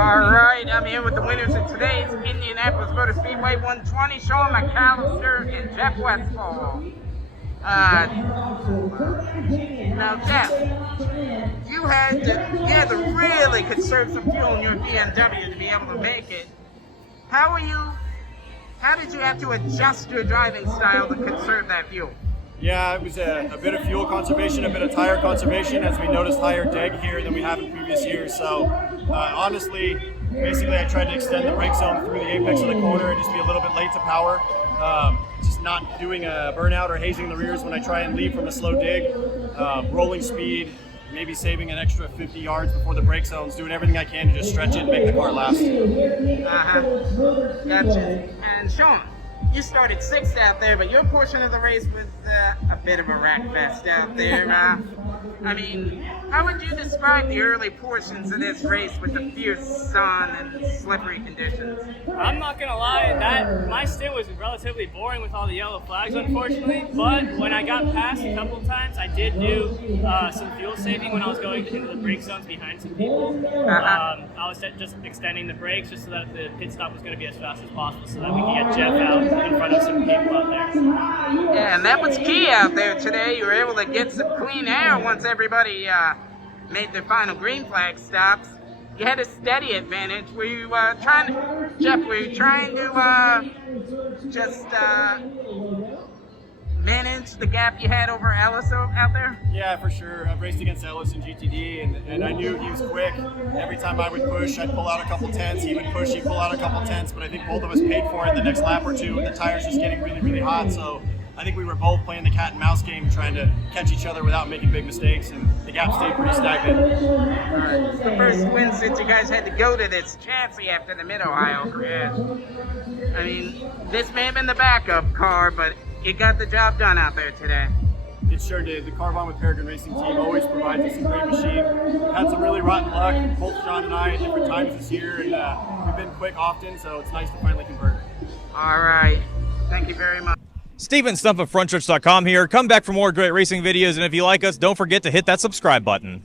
All right, I'm here with the winners of today's Indianapolis Motor Speedway 120, Sean McAllister and Jeff Westphal. Now, Jeff, you had to really conserve some fuel in your BMW to be able to make it. How did you have to adjust your driving style to conserve that fuel? Yeah, it was a bit of fuel conservation, a bit of tire conservation, as we noticed higher deg here than we have in previous years. So honestly, basically I tried to extend the brake zone through the apex of the corner and just be a little bit late to power. Just not doing a burnout or hazing the rears when I try and leave from a slow dig. Rolling speed, maybe saving an extra 50 yards before the brake zones, doing everything I can to just stretch it and make the car last. Gotcha. And Sean, you started 6th out there, but your portion of the race was a bit of a rack fest out there. I mean, how would you describe the early portions of this race with the fierce sun and slippery conditions? I'm not gonna lie, my stint was relatively boring with all the yellow flags, unfortunately. But when I got past a couple of times, I did do some fuel saving when I was going into the brake zones behind some people. I was just extending the brakes just so that the pit stop was going to be as fast as possible, so that we could get Jeff out in front of some people out there. Yeah, and that was key out there today. You were able to get some clean air once everybody made their final green flag stops. You had a steady advantage. Were you trying to just manage the gap you had over Ellis out there? Yeah, for sure. I've raced against Ellis in GTD, and I knew he was quick. Every time I would push, I'd pull out a couple tenths. He would push, he'd pull out a couple tenths, but I think both of us paid for it the next lap or two, with the tires just getting really, really hot. So I think we were both playing the cat and mouse game, trying to catch each other without making big mistakes, and the gap stayed pretty stagnant. It's the first win since you guys had to go to this chassis after the Mid-Ohio crash. I mean, this may have been the backup car, but it got the job done out there today. It sure did. The Carbahn with Peregrine racing team always provides us a great machine. We've had some really rotten luck, both Sean and I, at different times this year, and we've been quick often, so it's nice to finally convert. All right. Thank you very much. Steven Stump of Frontstretch.com here. Come back for more great racing videos, and if you like us, don't forget to hit that subscribe button.